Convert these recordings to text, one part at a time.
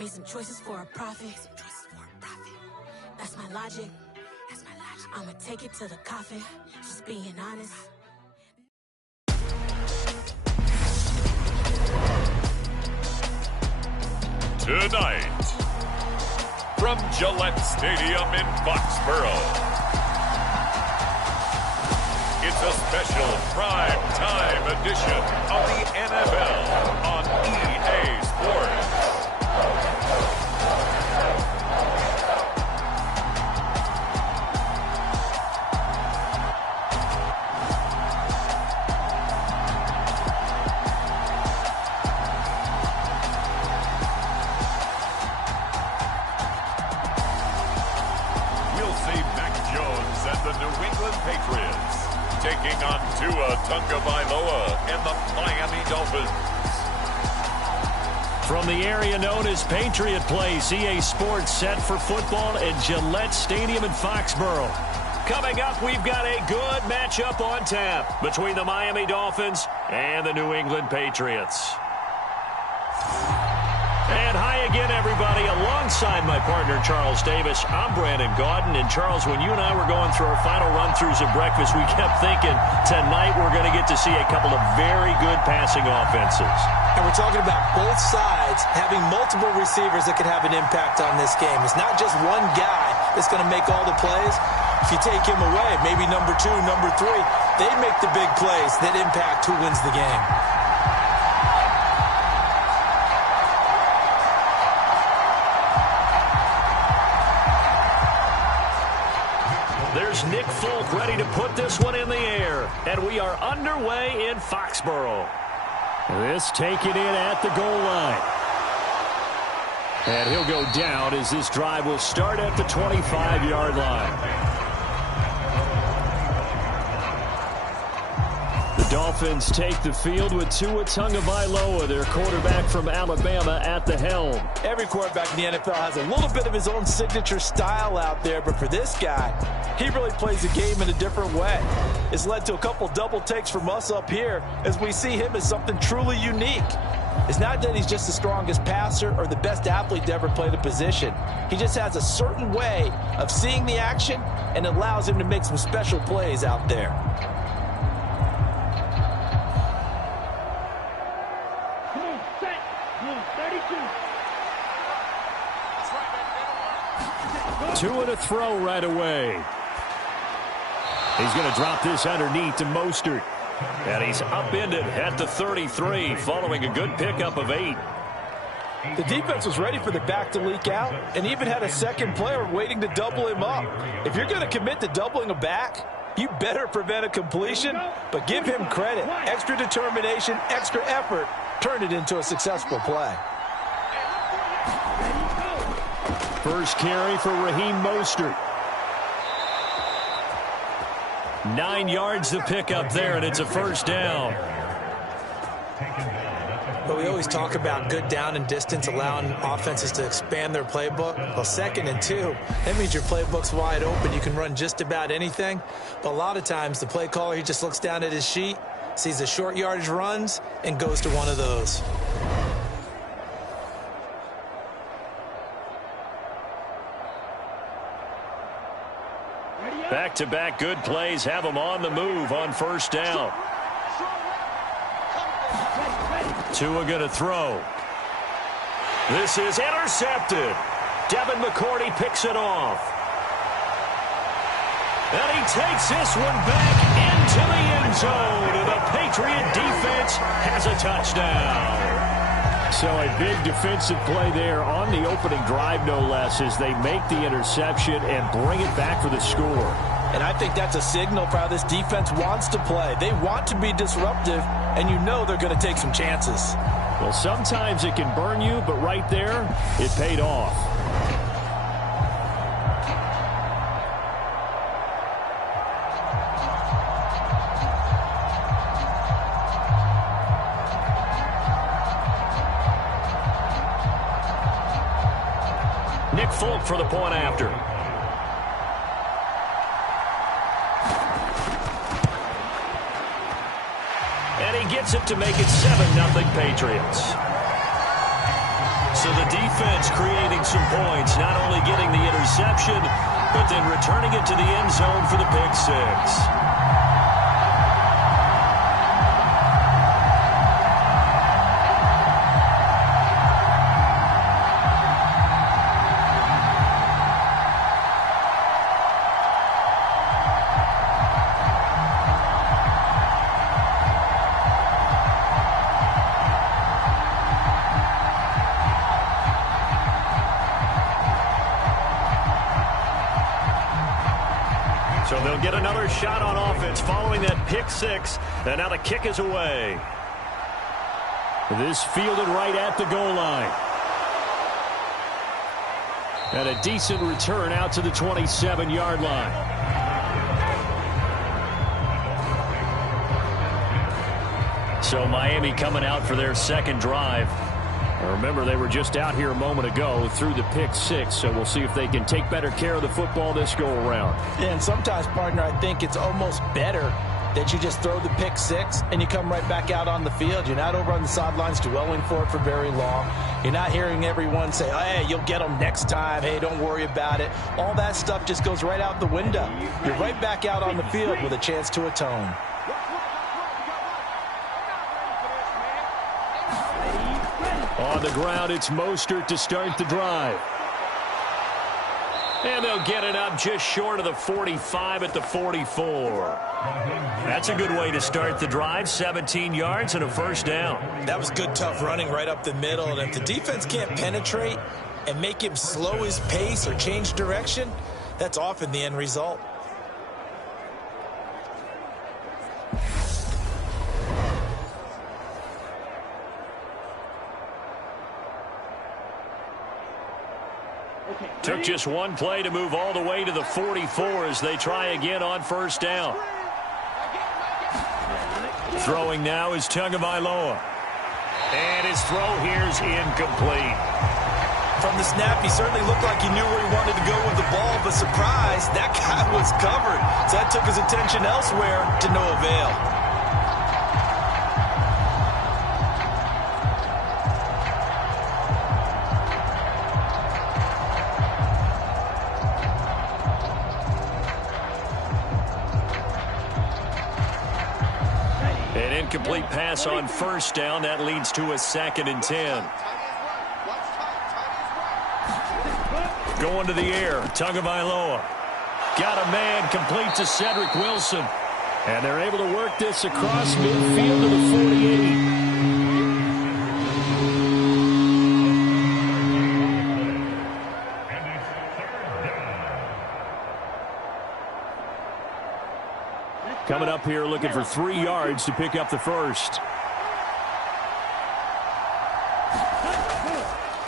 Made some choices for a profit. That's my logic. I'ma take it to the coffin. Just being honest. Tonight, from Gillette Stadium in Foxborough, it's a special prime time edition of the NFL on EA Sports. Taking on Tua Tagovailoa and the Miami Dolphins. From the area known as Patriot Place, EA Sports set for football at Gillette Stadium in Foxborough. Coming up, we've got a good matchup on tap between the Miami Dolphins and the New England Patriots. And hi again, everybody. Alongside my partner, Charles Davis, I'm Brandon Gaudin. And, Charles, when you and I were going through our final run-throughs of breakfast, we kept thinking tonight we're going to get to see a couple of very good passing offenses. And we're talking about both sides having multiple receivers that could have an impact on this game. It's not just one guy that's going to make all the plays. If you take him away, maybe number 2, number 3, they make the big plays that impact who wins the game. There's Nick Folk ready to put this one in the air. And we are underway in Foxborough. This taken in at the goal line. And he'll go down as this drive will start at the 25-yard line. The Dolphins take the field with Tua Tagovailoa, their quarterback from Alabama, at the helm. Every quarterback in the NFL has a little bit of his own signature style out there, but for this guy, he really plays the game in a different way. It's led to a couple double takes from us up here as we see him as something truly unique. It's not that he's just the strongest passer or the best athlete to ever play the position. He just has a certain way of seeing the action and allows him to make some special plays out there. Tua to throw right away. He's going to drop this underneath to Mostert. And he's upended at the 33 following a good pickup of 8. The defense was ready for the back to leak out and even had a second player waiting to double him up. If you're going to commit to doubling a back, you better prevent a completion, but give him credit. Extra determination, extra effort, turn it into a successful play. First carry for Raheem Mostert. 9 yards to pick up there, and it's a first down. But we always talk about good down and distance, allowing offenses to expand their playbook. Well, 2nd and 2, that means your playbook's wide open. You can run just about anything. But a lot of times, the play caller, he just looks down at his sheet, sees the short yardage runs, and goes to one of those. Back-to-back good plays have them on the move on first down. Tua going to throw. This is intercepted. Devin McCourty picks it off. And he takes this one back into the end zone. And the Patriot defense has a touchdown. So a big defensive play there on the opening drive, no less, as they make the interception and bring it back for the score. And I think that's a signal for how this defense wants to play. They want to be disruptive, and you know they're going to take some chances. Well, sometimes it can burn you, but right there, it paid off. Nick Folk for the point after. And he gets it to make it 7-0 Patriots. So the defense creating some points, not only getting the interception, but then returning it to the end zone for the pick six. So they'll get another shot on offense following that pick six. And now the kick is away. This fielded right at the goal line. And a decent return out to the 27-yard line. So Miami coming out for their second drive. Remember, they were just out here a moment ago through the pick six, so we'll see if they can take better care of the football this go-around. Yeah, and sometimes, partner, I think it's almost better that you just throw the pick six and you come right back out on the field. You're not over on the sidelines dwelling for it for very long. You're not hearing everyone say, hey, you'll get them next time. Hey, don't worry about it. All that stuff just goes right out the window. You're right back out on the field with a chance to atone. On the ground, it's Mostert to start the drive. And they'll get it up just short of the 45 at the 44. That's a good way to start the drive. 17 yards and a first down. That was good, tough running right up the middle. And if the defense can't penetrate and make him slow his pace or change direction, that's often the end result. Took just one play to move all the way to the 44 as they try again on first down. Throwing now is Tagovailoa. And his throw here is incomplete. From the snap, he certainly looked like he knew where he wanted to go with the ball, but surprise, that guy was covered. So that took his attention elsewhere to no avail. Complete pass on first down. That leads to a 2nd and 10. Going to the air. Tagovailoa. Got a man complete to Cedric Wilson. And they're able to work this across midfield to the 48. Coming up here looking for 3 yards to pick up the first.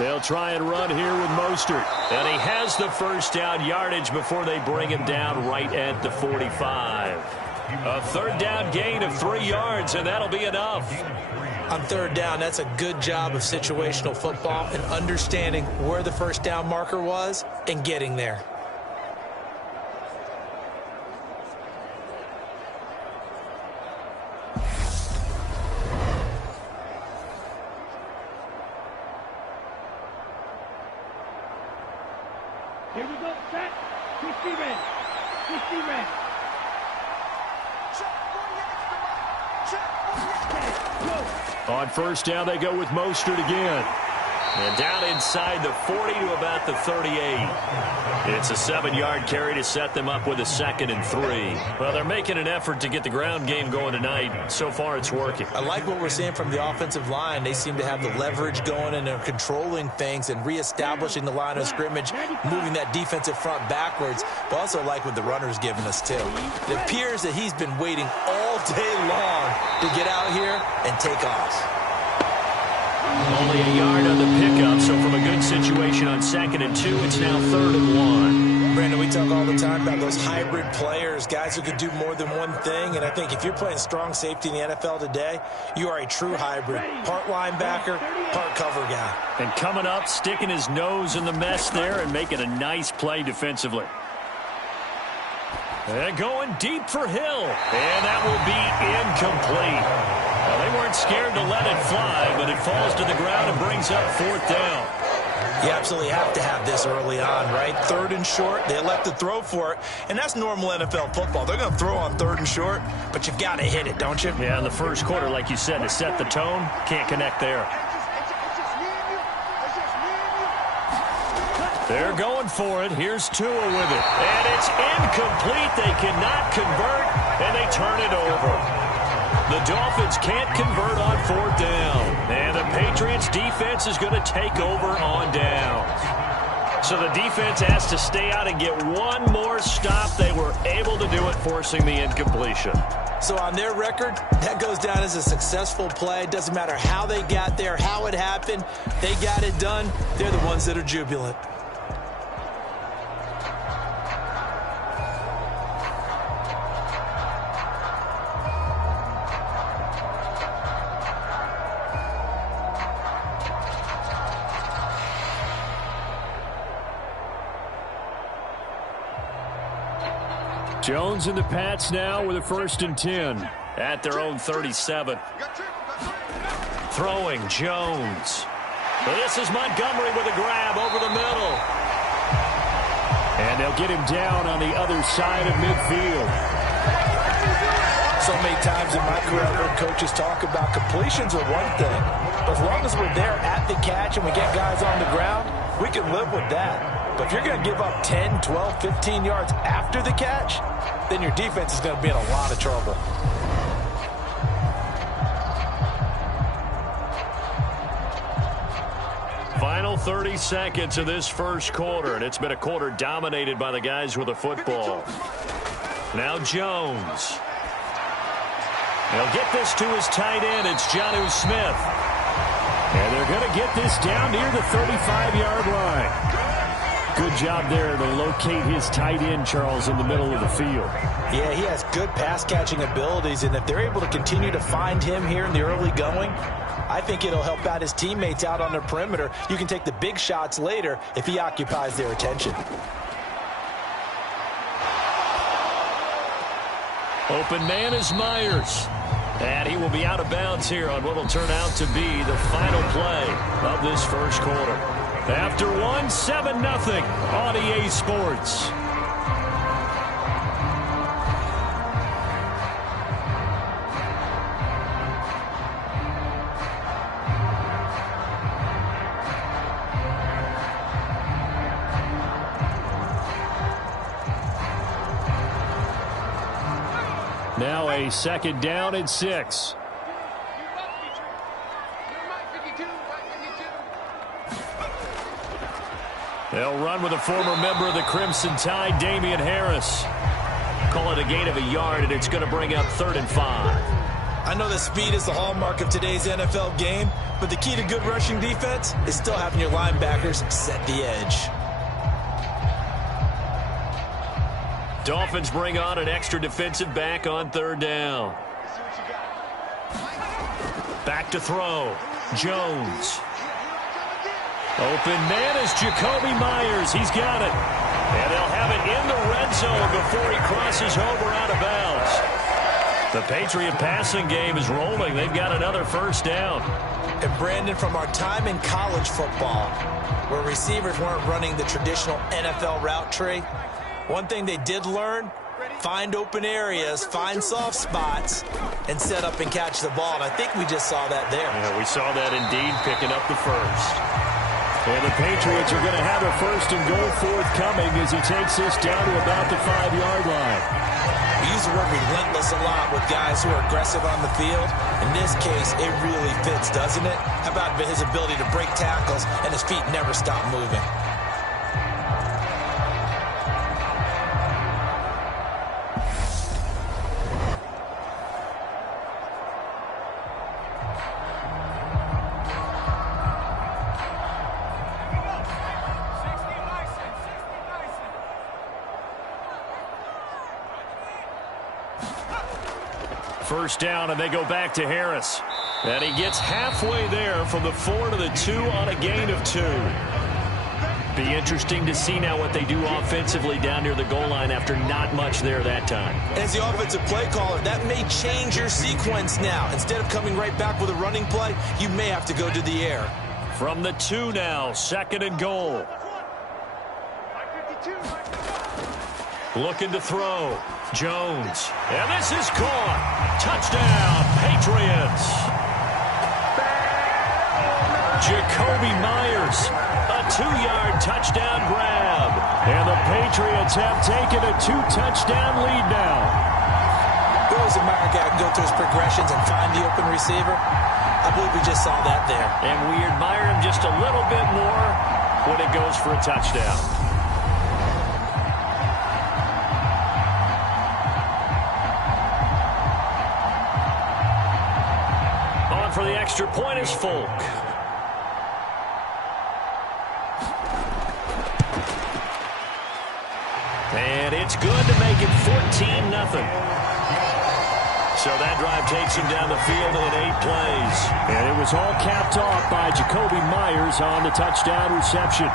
They'll try and run here with Mostert. And he has the first down yardage before they bring him down right at the 45. A 3rd down gain of 3 yards, and that'll be enough. On 3rd down, that's a good job of situational football and understanding where the first down marker was and getting there. Here we go, set. 50 red. 50 red. On first down, they go with Mostert again. And down inside the 40 to about the 38. It's a 7-yard carry to set them up with a 2nd and 3. Well, they're making an effort to get the ground game going tonight. So far, it's working. I like what we're seeing from the offensive line. They seem to have the leverage going, and they're controlling things and reestablishing the line of scrimmage, moving that defensive front backwards. But also like what the runner's giving us, too. It appears that he's been waiting all day long to get out here and take off. Only a yard on the pickup, so from a good situation on 2nd and 2, it's now 3rd and 1. Brandon, we talk all the time about those hybrid players, guys who can do more than one thing, and I think if you're playing strong safety in the NFL today, you are a true hybrid. Part linebacker, part cover guy. And coming up, sticking his nose in the mess there and making a nice play defensively. And going deep for Hill. And that will be incomplete. Well, they weren't not scared to let it fly, but it falls to the ground and brings up 4th down. You absolutely have to have this early on, right? 3rd and short, they elect to throw for it, and that's normal NFL football. They're going to throw on 3rd and short, but you've got to hit it, don't you? Yeah, in the first quarter, like you said, to set the tone, can't connect there. They're going for it. Here's Tua with it. And it's incomplete. They cannot convert, and they turn it over. The Dolphins can't convert on 4th down. And the Patriots defense is going to take over on down. So the defense has to stay out and get one more stop. They were able to do it, forcing the incompletion. So on their record, that goes down as a successful play. Doesn't matter how they got there, how it happened. They got it done. They're the ones that are jubilant. Jones and the Pats now with a 1st and 10 at their own 37. Throwing Jones. This is Montgomery with a grab over the middle. And they'll get him down on the other side of midfield. So many times in my career, I've heard coaches talk about completions are one thing. But as long as we're there at the catch and we get guys on the ground, we can live with that. But if you're going to give up 10, 12, 15 yards after the catch, then your defense is going to be in a lot of trouble. Final 30 seconds of this first quarter, and it's been a quarter dominated by the guys with the football. Now Jones. He'll get this to his tight end. It's Jonnu Smith. And they're going to get this down near the 35-yard line. Good job there to locate his tight end, Charles, in the middle of the field. Yeah, he has good pass-catching abilities, and if they're able to continue to find him here in the early going, I think it'll help out his teammates out on the perimeter. You can take the big shots later if he occupies their attention. Open man is Myers. And he will be out of bounds here on what will turn out to be the final play of this first quarter. After 7-0 on EA Sports. Now a 2nd down and 6. They'll run with a former member of the Crimson Tide, Damian Harris. Call it a gain of a yard, and it's going to bring up 3rd and 5. I know that speed is the hallmark of today's NFL game, but the key to good rushing defense is still having your linebackers set the edge. Dolphins bring on an extra defensive back on 3rd down. Back to throw. Jones. Open man is Jacoby Myers. He's got it. And they'll have it in the red zone before he crosses over out of bounds. The Patriot passing game is rolling. They've got another 1st down. And Brandon, from our time in college football, where receivers weren't running the traditional NFL route tree, one thing they did learn, find open areas, find soft spots, and set up and catch the ball. And I think we just saw that there. Yeah, we saw that indeed, picking up the first. And the Patriots are going to have a 1st and goal forthcoming as he takes this down to about the 5-yard line. We use the word relentless a lot with guys who are aggressive on the field. In this case, it really fits, doesn't it? How about his ability to break tackles and his feet never stop moving? First down, and they go back to Harris. And he gets halfway there from the 4 to the 2 on a gain of 2. Be interesting to see now what they do offensively down near the goal line after not much there that time. As the offensive play caller, that may change your sequence now. Instead of coming right back with a running play, you may have to go to the air. From the 2 now, 2nd and goal. Looking to throw. Jones. And this is caught. Touchdown, Patriots. Jacoby Myers. A 2-yard touchdown grab. And the Patriots have taken a 2-touchdown lead now. Those admire guy can go through his progressions and find the open receiver. I believe we just saw that there. And we admire him just a little bit more when it goes for a touchdown. On for the extra point is Folk. And it's good to make it 14-0. So that drive takes him down the field in 8 plays. And it was all capped off by Jacoby Myers on the touchdown reception.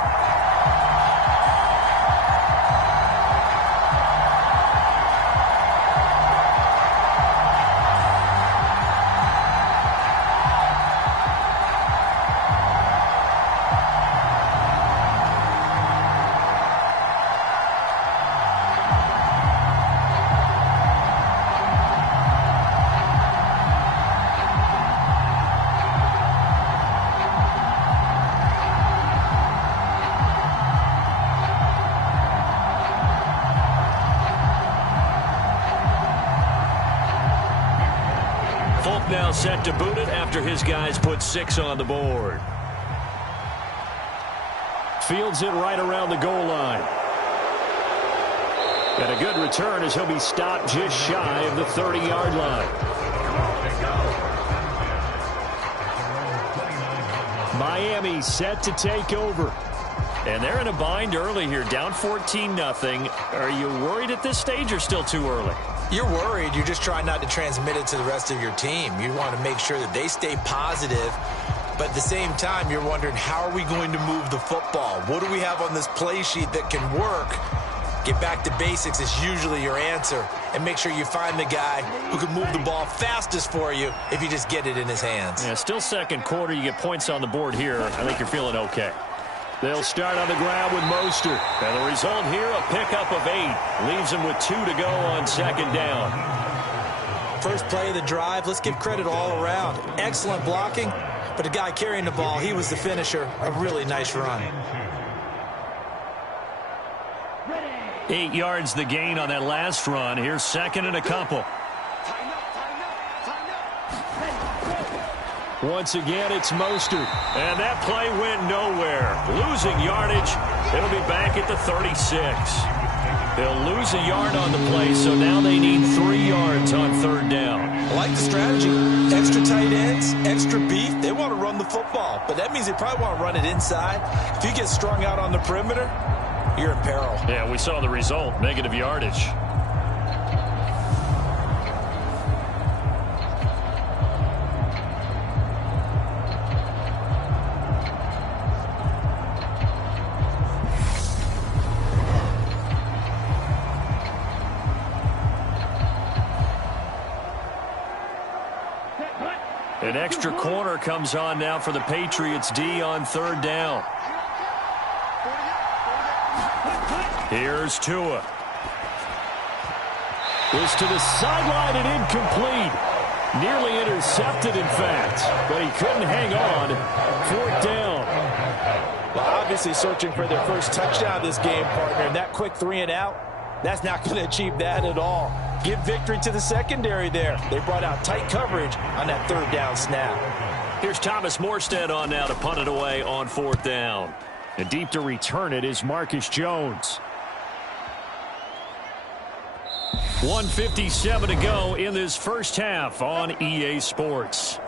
Now set to boot it after his guys put 6 on the board. Fields it right around the goal line. And a good return as he'll be stopped just shy of the 30-yard line. Miami set to take over. And they're in a bind early here, down 14-0. Are you worried at this stage or still too early? You're worried. You're just trying not to transmit it to the rest of your team. You want to make sure that they stay positive. But at the same time, you're wondering, how are we going to move the football? What do we have on this play sheet that can work? Get back to basics is usually your answer. And make sure you find the guy who can move the ball fastest for you if you just get it in his hands. Yeah, still second quarter. You get points on the board here. I think you're feeling okay. They'll start on the ground with Mostert. And the result here, a pickup of 8. Leaves them with 2 to go on 2nd down. First play of the drive, let's give credit all around. Excellent blocking, but the guy carrying the ball, he was the finisher. A really nice run. 8 yards the gain on that last run. Here's 2nd and a couple. Once again, it's Mostert. And that play went nowhere. Losing yardage. It'll be back at the 36. They'll lose a yard on the play, so now they need 3 yards on 3rd down. I like the strategy. Extra tight ends, extra beef. They want to run the football, but that means they probably want to run it inside. If you get strung out on the perimeter, you're in peril. Yeah, we saw the result. Negative yardage. An extra corner comes on now for the Patriots D on 3rd down. Here's Tua. This to the sideline and incomplete. Nearly intercepted, in fact, but he couldn't hang on. 4th down. Well, obviously searching for their first touchdown this game, partner. And that quick 3 and out, that's not going to achieve that at all. Give victory to the secondary there. They brought out tight coverage on that 3rd down snap. Here's Thomas Morstead on now to punt it away on 4th down. And deep to return it is Marcus Jones. 1:57 to go in this first half on EA Sports.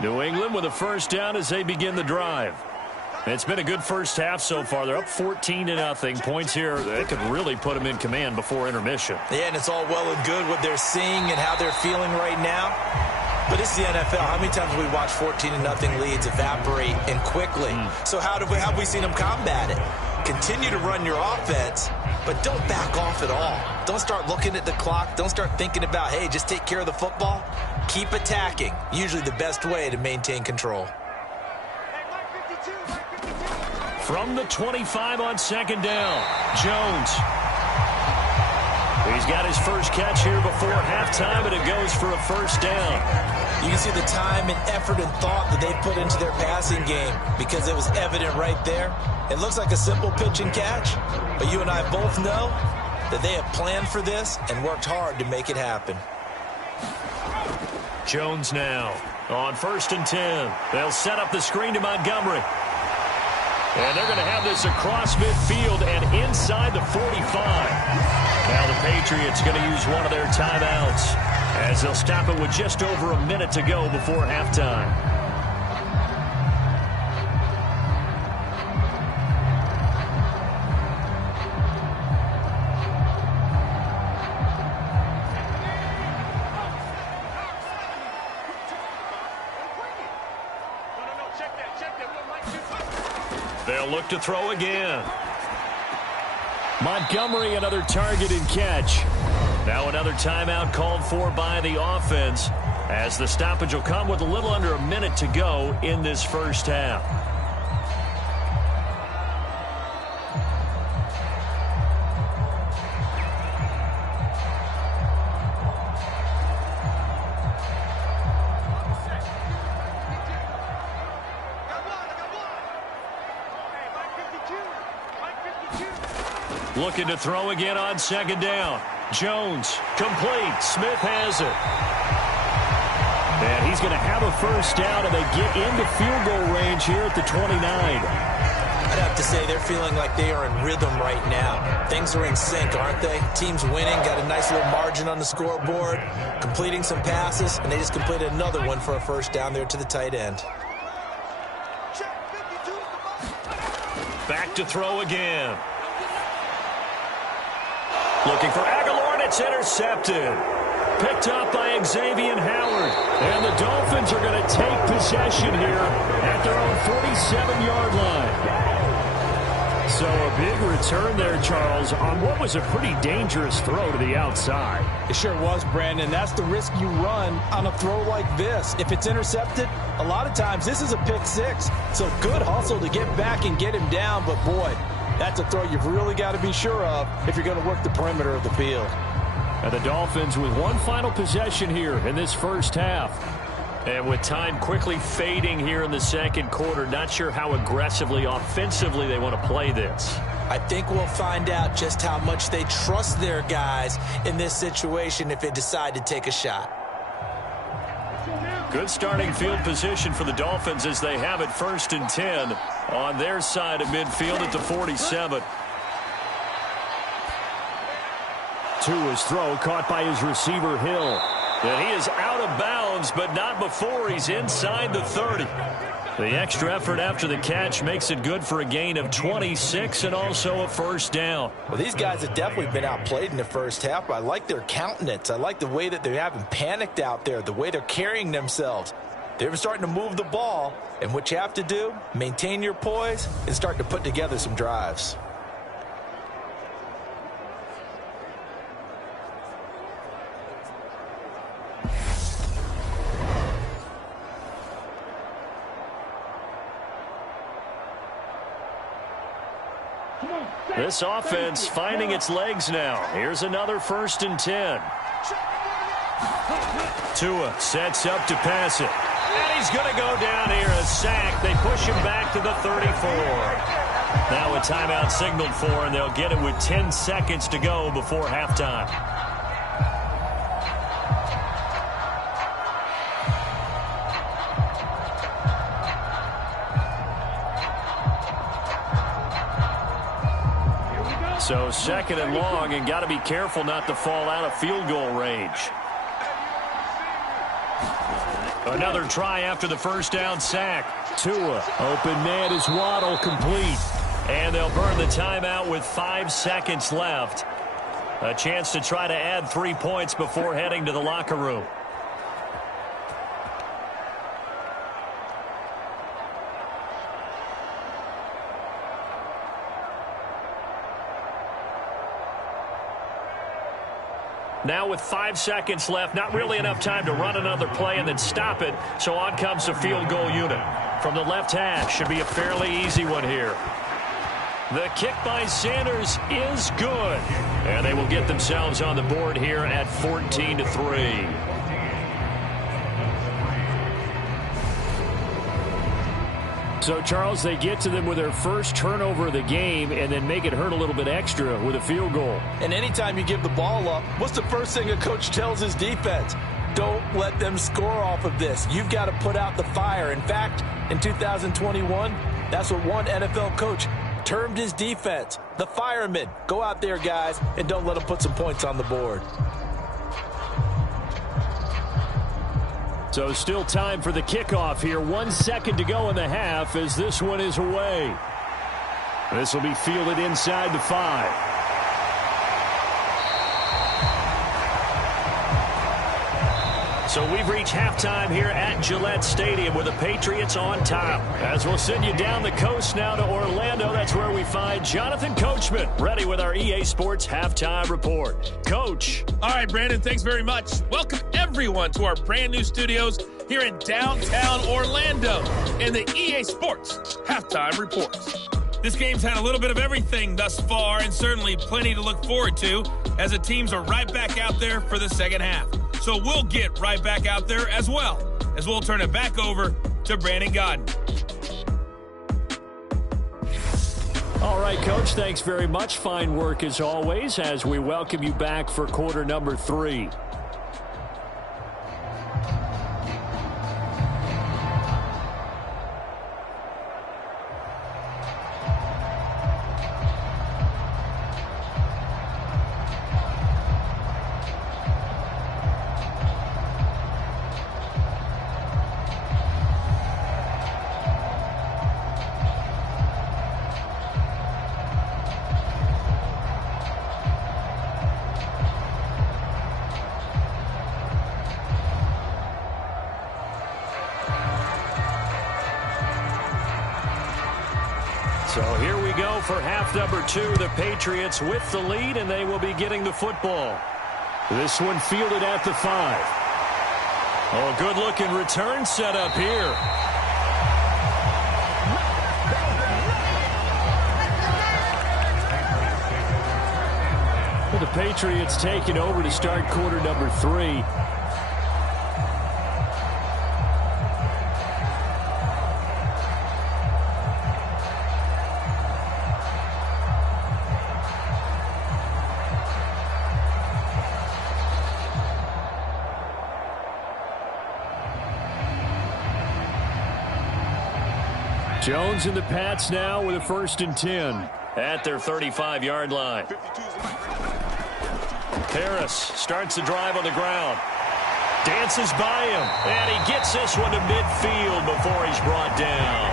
New England with a first down as they begin the drive. It's been a good first half so far. They're up 14-0. Points here, they could really put them in command before intermission. Yeah, and it's all well and good what they're seeing and how they're feeling right now. But it's the NFL. How many times have we watched 14-0 leads evaporate and quickly? So how have we seen them combat it? Continue to run your offense, but don't back off at all. Don't start looking at the clock. Don't start thinking about, hey, just take care of the football. Keep attacking. Usually the best way to maintain control. From the 25 on second down, Jones. He's got his first catch here before halftime, and it goes for a first down. You can see the time and effort and thought that they put into their passing game because it was evident right there. It looks like a simple pitch and catch, but you and I both know that they have planned for this and worked hard to make it happen. Jones now on 1st and 10. They'll set up the screen to Montgomery. And they're going to have this across midfield and inside the 45. Now the Patriots going to use one of their timeouts as they'll stop it with just over a minute to go before halftime. They'll look to throw again. Montgomery, another target and catch. Now another timeout called for by the offense as the stoppage will come with a little under a minute to go in this first half. Looking to throw again on second down. Jones, complete. Smith has it. And he's going to have a first down, and they get into field goal range here at the 29. I'd have to say they're feeling like they are in rhythm right now. Things are in sync, aren't they? Team's winning, got a nice little margin on the scoreboard, completing some passes, and they just completed another one for a first down there to the tight end. Back to throw again. Looking for Aguilar, and it's intercepted. Picked up by Xavier Howard. And the Dolphins are going to take possession here at their own 47-yard line. So a big return there, Charles, on what was a pretty dangerous throw to the outside. It sure was, Brandon. That's the risk you run on a throw like this. If it's intercepted, a lot of times this is a pick six. So good hustle to get back and get him down. But, boy, that's a throw you've really got to be sure of if you're going to work the perimeter of the field. And the Dolphins with one final possession here in this first half. And with time quickly fading here in the second quarter, not sure how aggressively, offensively they want to play this. I think we'll find out just how much they trust their guys in this situation if they decide to take a shot. Good starting field position for the Dolphins as they have it 1st and 10 on their side of midfield at the 47. Tua's throw caught by his receiver Hill. And he is out of bounds, but not before he's inside the 30. The extra effort after the catch makes it good for a gain of 26 and also a first down. Well, these guys have definitely been outplayed in the first half, but I like their countenance. I like the way that they haven't panicked out there, the way they're carrying themselves. They're starting to move the ball, and what you have to do, maintain your poise and start to put together some drives. This offense finding its legs now. Here's another 1st and 10. Tua sets up to pass it. And he's going to go down here, a sack. They push him back to the 34. Now a timeout signaled for, and they'll get it with 10 seconds to go before halftime. So 2nd and long, and got to be careful not to fall out of field goal range. Another try after the first down sack. Tua, open man is Waddle, complete. And they'll burn the timeout with 5 seconds left. A chance to try to add 3 points before heading to the locker room. Now with 5 seconds left, not really enough time to run another play and then stop it. So on comes the field goal unit. From the left hash, should be a fairly easy one here. The kick by Sanders is good. And they will get themselves on the board here at 14-3. So, Charles, they get to them with their first turnover of the game and then make it hurt a little bit extra with a field goal. And anytime you give the ball up, what's the first thing a coach tells his defense? Don't let them score off of this. You've got to put out the fire. In fact, in 2021, that's what one NFL coach termed his defense, the firemen. Go out there, guys, and don't let them put some points on the board. So still time for the kickoff here. 1 second to go in the half as this one is away. This will be fielded inside the 5. So we've reached halftime here at Gillette Stadium with the Patriots on top. As we'll send you down the coast now to Orlando, that's where we find Jonathan Coachman, ready with our EA Sports Halftime Report. Coach. All right, Brandon, thanks very much. Welcome, everyone, to our brand new studios here in downtown Orlando in the EA Sports Halftime Report. This game's had a little bit of everything thus far and certainly plenty to look forward to as the teams are right back out there for the second half. So we'll get right back out there as well as we'll turn it back over to Brandon Godden. All right, Coach, thanks very much. Fine work as always as we welcome you back for quarter number 3. So here we go for half number 2. The Patriots with the lead, and they will be getting the football. This one fielded at the 5. Oh, good-looking return set up here. Well, the Patriots taking over to start quarter number 3. Jones and the Pats now with a 1st and 10 at their 35-yard line. Harris starts the drive on the ground. Dances by him, and he gets this one to midfield before he's brought down.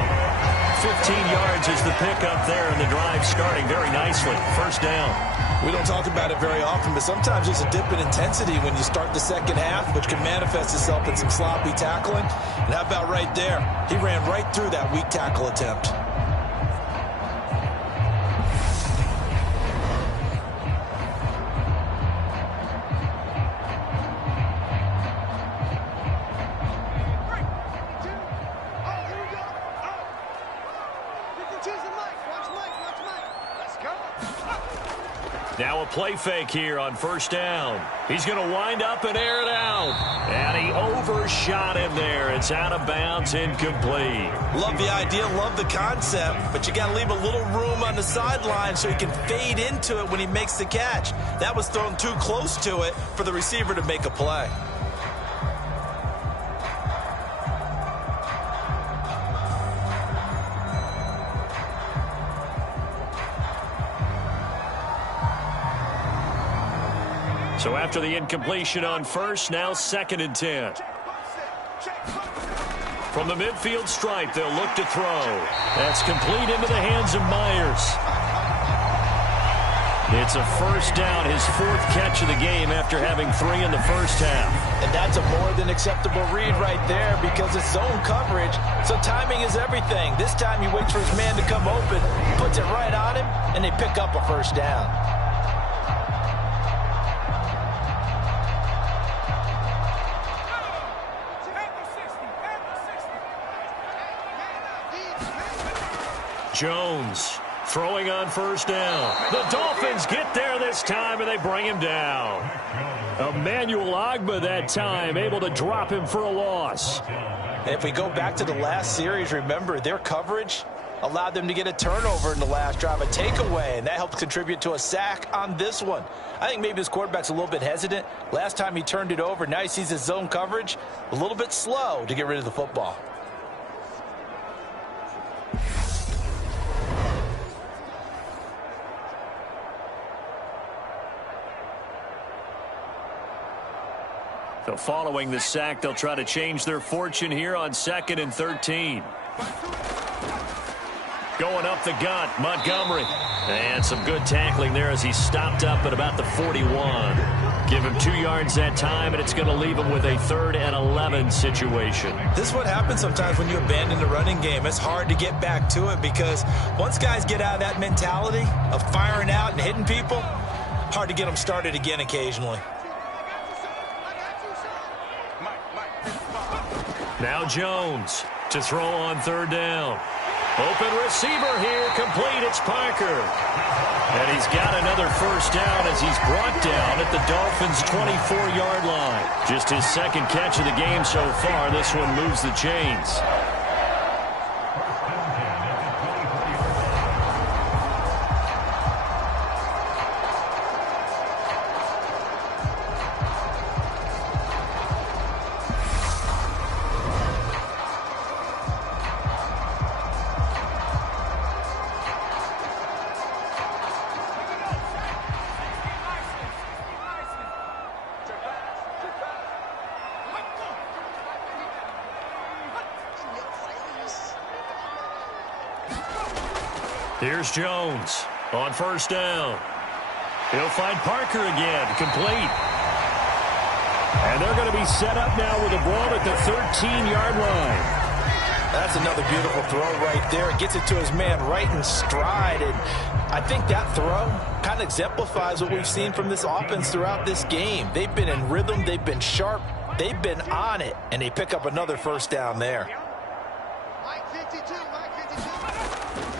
15 yards is the pickup there, and the drive starting very nicely. 1st down. We don't talk about it very often, but sometimes there's a dip in intensity when you start the second half, which can manifest itself in some sloppy tackling. And how about right there? He ran right through that weak tackle attempt. Now a play fake here on 1st down. He's going to wind up and air it out. And he overshot him there. It's out of bounds, incomplete. Love the idea, love the concept, but you got to leave a little room on the sideline so he can fade into it when he makes the catch. That was thrown too close to it for the receiver to make a play. So after the incompletion on 1st, now 2nd and 10. From the midfield stripe, they'll look to throw. That's complete into the hands of Myers. It's a first down, his 4th catch of the game after having 3 in the first half. And that's a more than acceptable read right there because it's zone coverage, so timing is everything. This time he waits for his man to come open, puts it right on him, and they pick up a first down. Jones throwing on first down. The Dolphins get there this time, and they bring him down. Emmanuel Ogbah that time, able to drop him for a loss. And if we go back to the last series, remember, their coverage allowed them to get a turnover in the last drive, a takeaway, and that helped contribute to a sack on this one. I think maybe this quarterback's a little bit hesitant. Last time he turned it over, now he sees his zone coverage a little bit slow to get rid of the football. So following the sack, they'll try to change their fortune here on 2nd and 13. Going up the gut, Montgomery. And some good tackling there as he stopped up at about the 41. Give him 2 yards that time, and it's going to leave him with a 3rd and 11 situation. This is what happens sometimes when you abandon the running game. It's hard to get back to it because once guys get out of that mentality of firing out and hitting people, hard to get them started again occasionally. Now Jones to throw on 3rd down. Open receiver here, complete, it's Parker. And he's got another first down as he's brought down at the Dolphins' 24-yard line. Just his 2nd catch of the game so far. This one moves the chains. Here's Jones on first down. He'll find Parker again, complete. And they're going to be set up now with a ball at the 13-yard line. That's another beautiful throw right there. It gets it to his man right in stride. And I think that throw kind of exemplifies what we've seen from this offense throughout this game. They've been in rhythm. They've been sharp. They've been on it. And they pick up another first down there.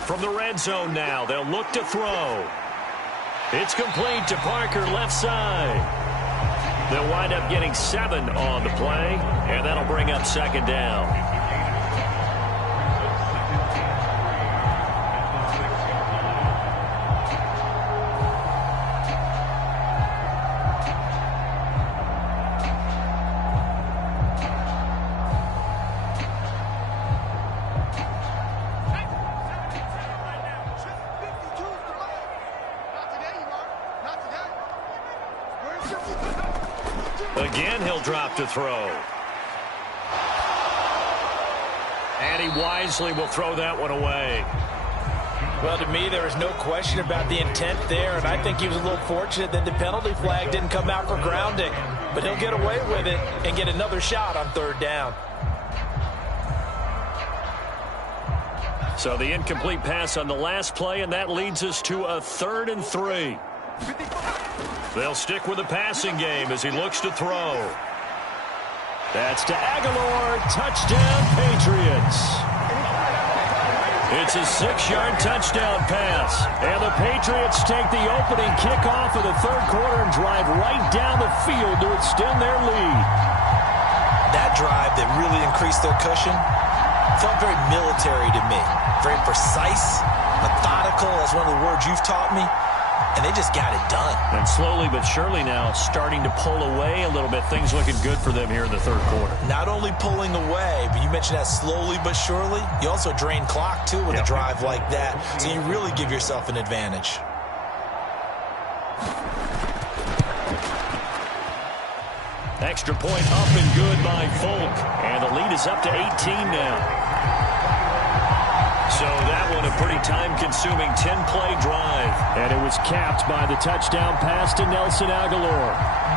From the red zone now, they'll look to throw. It's complete to Parker, left side. They'll wind up getting 7 on the play, and that'll bring up 2nd down. Again, he'll drop to throw. And he wisely will throw that one away. Well, to me, there is no question about the intent there, and I think he was a little fortunate that the penalty flag didn't come out for grounding. But he'll get away with it and get another shot on 3rd down. So the incomplete pass on the last play, and that leads us to a 3rd and 3. They'll stick with the passing game as he looks to throw. That's to Aguilar. Touchdown, Patriots. It's a 6-yard touchdown pass. And the Patriots take the opening kickoff of the 3rd quarter and drive right down the field to extend their lead. That drive that really increased their cushion felt very military to me. Very precise, methodical, that's one of the words you've taught me. And they just got it done. And slowly but surely now starting to pull away a little bit. Things looking good for them here in the 3rd quarter. Not only pulling away, but you mentioned that slowly but surely. You also drain clock, too, with a drive like that. So you really give yourself an advantage. Extra point up and good by Folk. And the lead is up to 18 now. So that one a pretty time-consuming 10-play drive. And it was capped by the touchdown pass to Nelson Aguilar.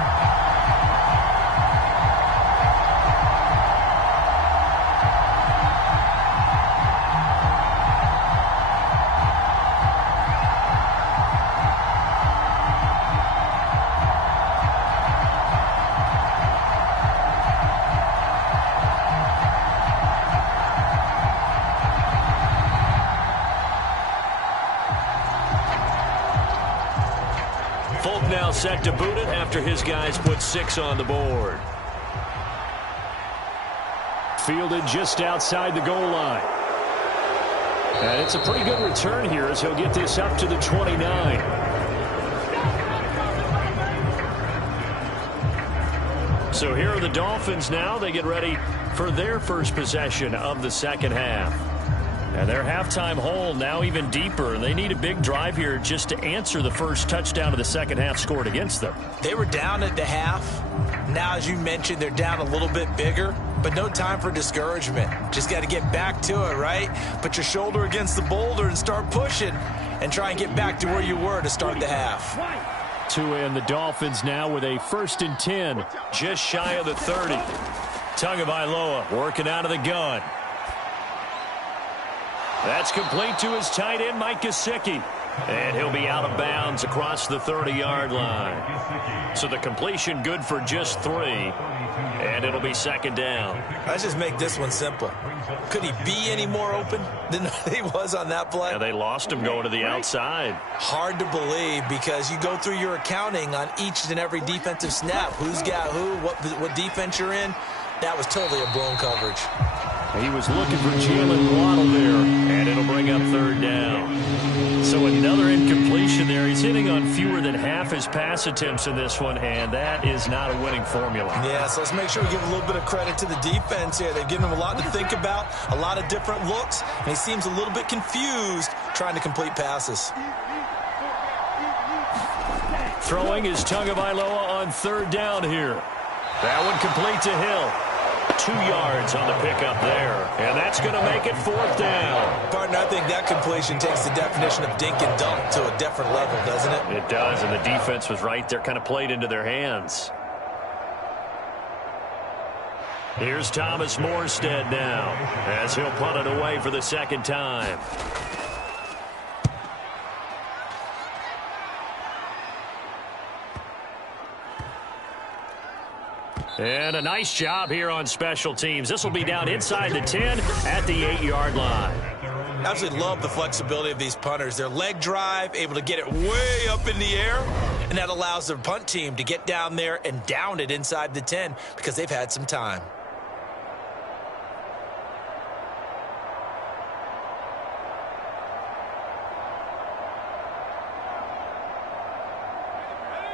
Folk now set to boot it after his guys put 6 on the board. Fielded just outside the goal line. And it's a pretty good return here as he'll get this up to the 29. So here are the Dolphins now. They get ready for their first possession of the second half. And their halftime hole now even deeper. They need a big drive here just to answer the first touchdown of the second half scored against them. They were down at the half. Now, as you mentioned, they're down a little bit bigger, but no time for discouragement. Just got to get back to it, right? Put your shoulder against the boulder and start pushing and try and get back to where you were to start the half. And the Dolphins now with a 1st and 10, just shy of the 30. Tagovailoa working out of the gun. That's complete to his tight end, Mike Gesicki. And he'll be out of bounds across the 30-yard line. So the completion good for just 3. And it'll be second down. Let's just make this one simple. Could he be any more open than he was on that play? Yeah, they lost him going to the outside. Hard to believe because you go through your accounting on each and every defensive snap. Who's got who, what defense you're in. That was totally a blown coverage. He was looking for Jalen Waddle there, and it'll bring up third down. So another incompletion there. He's hitting on fewer than half his pass attempts in this one, and that is not a winning formula. Yeah, so let's make sure we give a little bit of credit to the defense here. They've given him a lot to think about, a lot of different looks, and he seems a little bit confused trying to complete passes. Throwing is Tagovailoa on third down here. That one complete to Hill. 2 yards on the pickup there. And that's going to make it fourth down. Partner, I think that completion takes the definition of dink and dunk to a different level, doesn't it? It does, and the defense was right there, kind of played into their hands. Here's Thomas Morstead now as he'll punt it away for the second time. And a nice job here on special teams. This will be down inside the 10 at the 8-yard line. Absolutely love the flexibility of these punters. Their leg drive, able to get it way up in the air, and that allows their punt team to get down there and down it inside the 10 because they've had some time.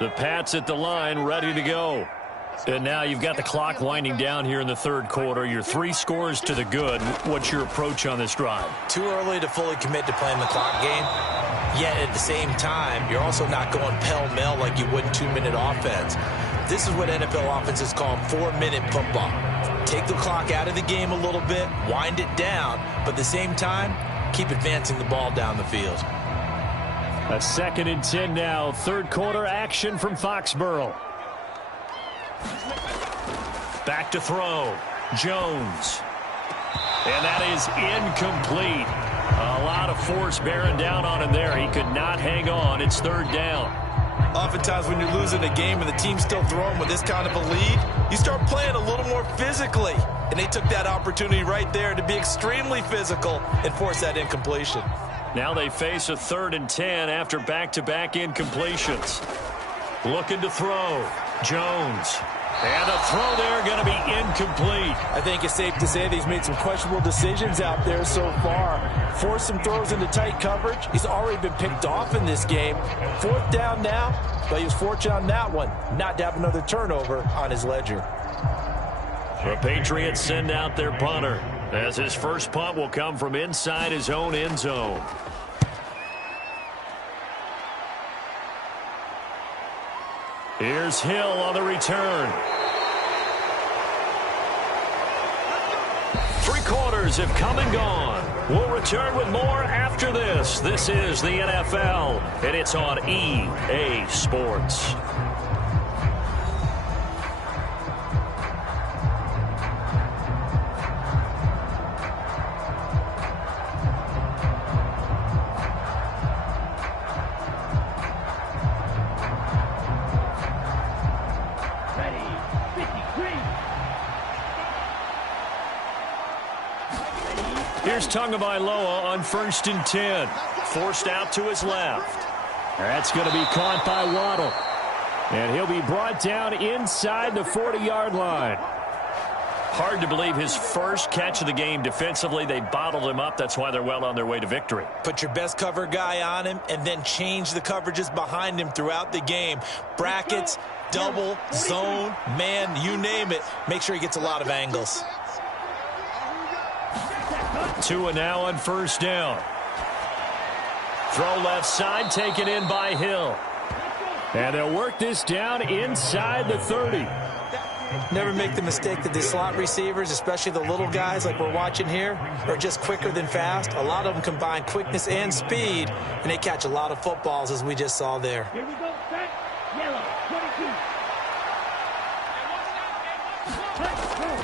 The Pats at the line, ready to go. And now you've got the clock winding down here in the third quarter. You're 3 scores to the good. What's your approach on this drive? Too early to fully commit to playing the clock game. Yet at the same time, you're also not going pell-mell like you would in 2-minute offense. This is what NFL offenses call 4-minute football. Take the clock out of the game a little bit, wind it down, but at the same time, keep advancing the ball down the field. A 2nd and 10 now. Third quarter action from Foxborough. Back to throw. Jones. And that is incomplete. A lot of force bearing down on him there. He could not hang on. It's third down. Oftentimes when you're losing a game and the team's still throwing with this kind of a lead, you start playing a little more physically. And they took that opportunity right there to be extremely physical and force that incompletion. Now they face a 3rd and 10 after back-to-back incompletions. Looking to throw. Jones. And a throw there going to be incomplete. I think it's safe to say that he's made some questionable decisions out there so far. Forced some throws into tight coverage. He's already been picked off in this game. 4th down now, but he was fortunate on that one not to have another turnover on his ledger. The Patriots send out their punter as his first punt will come from inside his own end zone. Here's Hill on the return. players have come and gone. We'll return with more after this. This is the NFL, and it's on EA Sports. Here's Tagovailoa on 1st and 10. Forced out to his left. That's going to be caught by Waddle. And he'll be brought down inside the 40-yard line. Hard to believe his first catch of the game defensively. They bottled him up. That's why they're well on their way to victory. Put your best cover guy on him and then change the coverages behind him throughout the game. Brackets, double, zone, man, you name it. Make sure he gets a lot of angles. Tua now on 1st down. Throw left side, taken in by Hill. And they'll work this down inside the 30. Never make the mistake that the slot receivers, especially the little guys like we're watching here, are just quicker than fast. A lot of them combine quickness and speed, and they catch a lot of footballs, as we just saw there. Here we go, set, yellow, 22.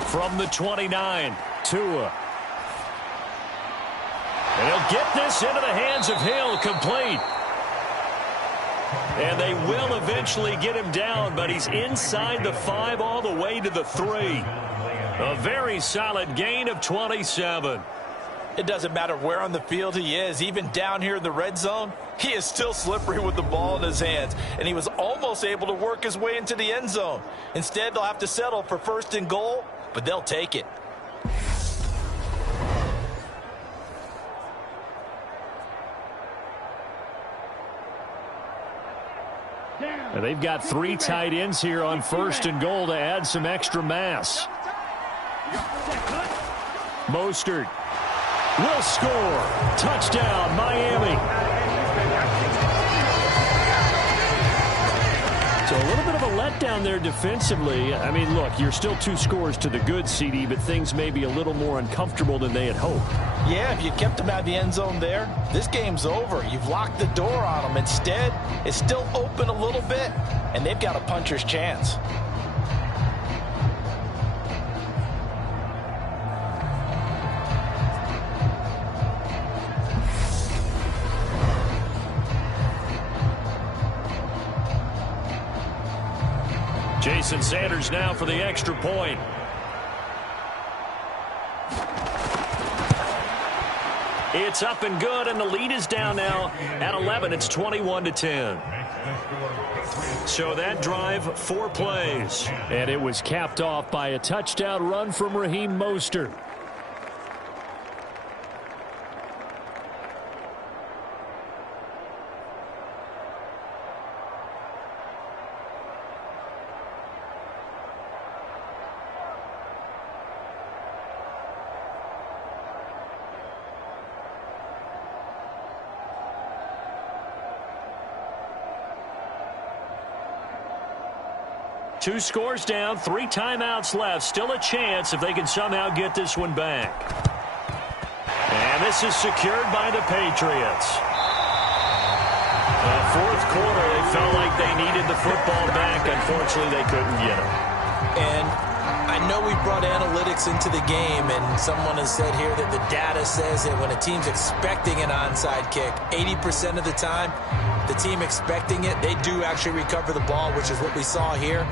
From the 29, Tua. And he'll get this into the hands of Hill, complete. And they will eventually get him down, but he's inside the 5 all the way to the 3. A very solid gain of 27. It doesn't matter where on the field he is, even down here in the red zone, he is still slippery with the ball in his hands, and he was almost able to work his way into the end zone. Instead, they'll have to settle for 1st and goal, but they'll take it. And they've got 3 tight ends here on 1st and goal to add some extra mass. Mostert will score. Touchdown, Miami. So a little bit of a letdown there defensively. I mean, look, you're still 2 scores to the good, CD, but things may be a little more uncomfortable than they had hoped. Yeah, if you kept them out of the end zone there, this game's over. You've locked the door on them. Instead, it's still open a little bit, and they've got a puncher's chance. Jason Sanders now for the extra point. It's up and good, and the lead is down now at 11. It's 21-10. So that drive, 4 plays. And it was capped off by a touchdown run from Raheem Mostert. Two scores down, 3 timeouts left. Still a chance if they can somehow get this one back. And this is secured by the Patriots. Fourth quarter, they felt like they needed the football back. Unfortunately, they couldn't get it. And I know we brought analytics into the game, and someone has said here that the data says that when a team's expecting an onside kick, 80% of the time, the team expecting it, they do actually recover the ball, which is what we saw here.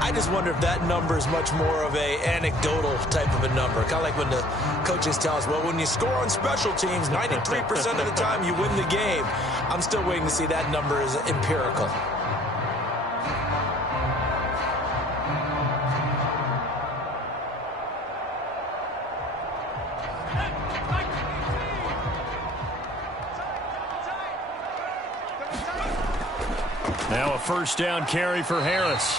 I just wonder if that number is much more of a anecdotal type of a number. Kind of like when the coaches tell us, well, when you score on special teams, 93% of the time you win the game. I'm still waiting to see that number is empirical. Now a first down carry for Harris.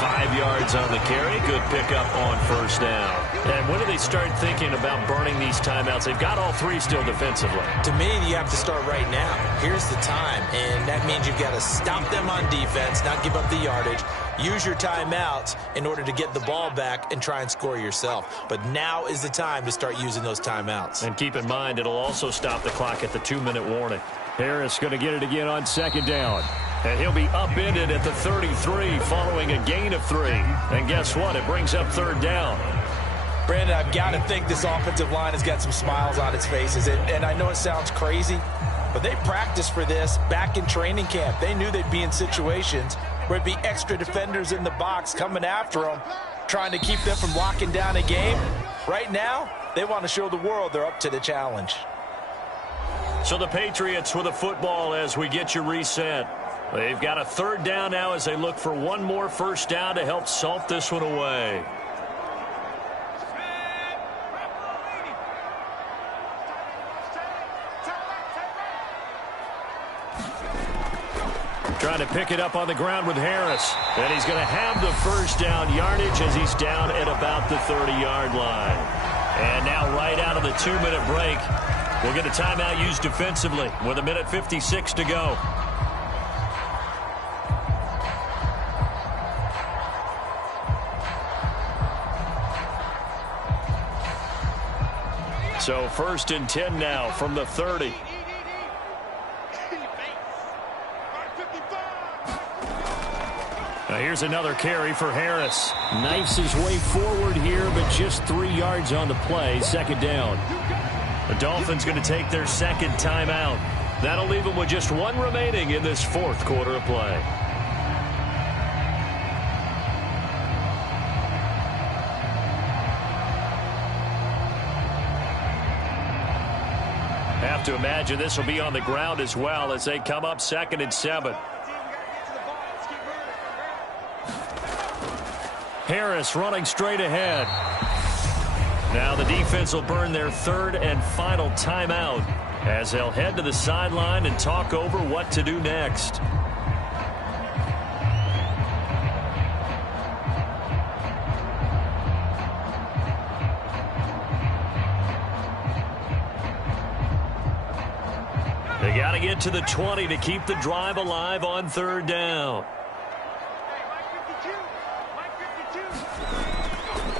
5 yards on the carry. Good pickup on first down. And when do they start thinking about burning these timeouts? They've got all three still defensively. To me, you have to start right now. Here's the time, and that means you've got to stop them on defense, not give up the yardage, use your timeouts in order to get the ball back and try and score yourself. But now is the time to start using those timeouts. And keep in mind, it'll also stop the clock at the 2-minute warning. Harris going to get it again on second down. And he'll be upended at the 33 following a gain of 3. And guess what? It brings up third down. Brandon, I've got to think this offensive line has got some smiles on its faces. And I know it sounds crazy, but they practiced for this back in training camp. They knew they'd be in situations where it'd be extra defenders in the box coming after them, trying to keep them from locking down a game. Right now, they want to show the world they're up to the challenge. So the Patriots with a football as we get you reset. They've got a third down now as they look for one more first down to help salt this one away. Trying to pick it up on the ground with Harris. And he's going to have the first down yardage as he's down at about the 30-yard line. And now right out of the 2-minute break, we'll get a timeout used defensively with 1:56 to go. So 1st and 10 now from the 30. Now here's another carry for Harris. Knifes his way forward here, but just 3 yards on the play. Second down. The Dolphins going to take their second timeout. That'll leave them with just 1 remaining in this 4th quarter of play. Have to imagine this will be on the ground as well as they come up 2nd and 7. Harris running straight ahead. Now the defense will burn their 3rd and final timeout as they'll head to the sideline and talk over what to do next. They got to get to the 20 to keep the drive alive on 3rd down.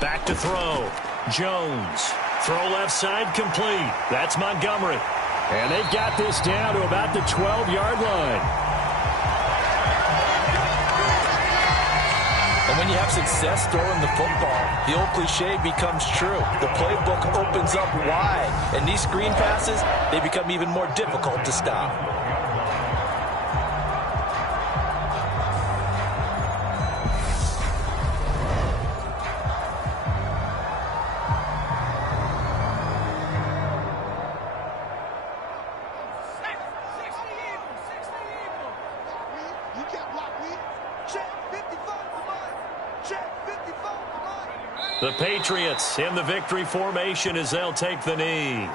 Back to throw. Jones. Throw left side complete. That's Montgomery. And they've got this down to about the 12-yard line. And when you have success throwing the football, the old cliche becomes true. The playbook opens up wide. And these screen passes, they become even more difficult to stop. The Patriots in the victory formation as they'll take the knee.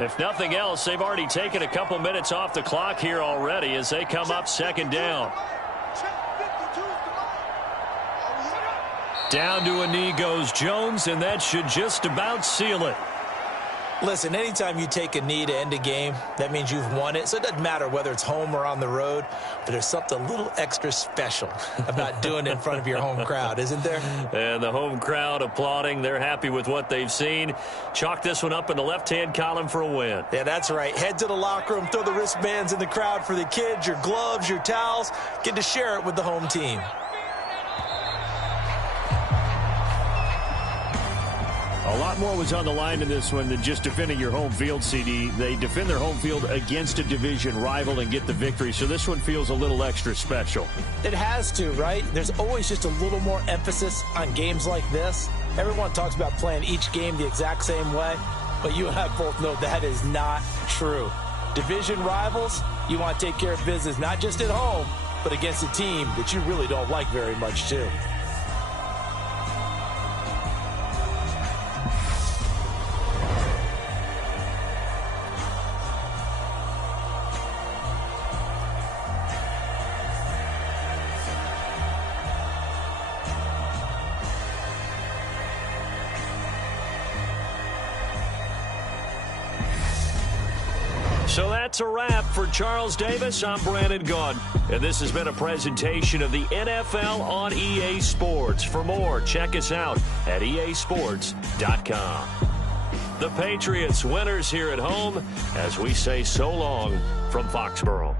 If nothing else, they've already taken a couple minutes off the clock here already as they come up 2nd down. Down to a knee goes Jones, and that should just about seal it. Listen, anytime you take a knee to end a game, that means you've won it. So it doesn't matter whether it's home or on the road, but there's something a little extra special about doing it in front of your home crowd, isn't there? And the home crowd applauding. They're happy with what they've seen. Chalk this one up in the left-hand column for a win. Yeah, that's right. Head to the locker room, throw the wristbands in the crowd for the kids, your gloves, your towels. Get to share it with the home team. A lot more was on the line in this one than just defending your home field, CD. They defend their home field against a division rival and get the victory, so this one feels a little extra special. It has to, right? There's always just a little more emphasis on games like this. Everyone talks about playing each game the exact same way, but you and I both know that is not true. Division rivals, you want to take care of business not just at home, but against a team that you really don't like very much, too. So that's a wrap for Charles Davis. I'm Brandon Gunn, and this has been a presentation of the NFL on EA Sports. For more, check us out at easports.com. The Patriots winners here at home as we say so long from Foxborough.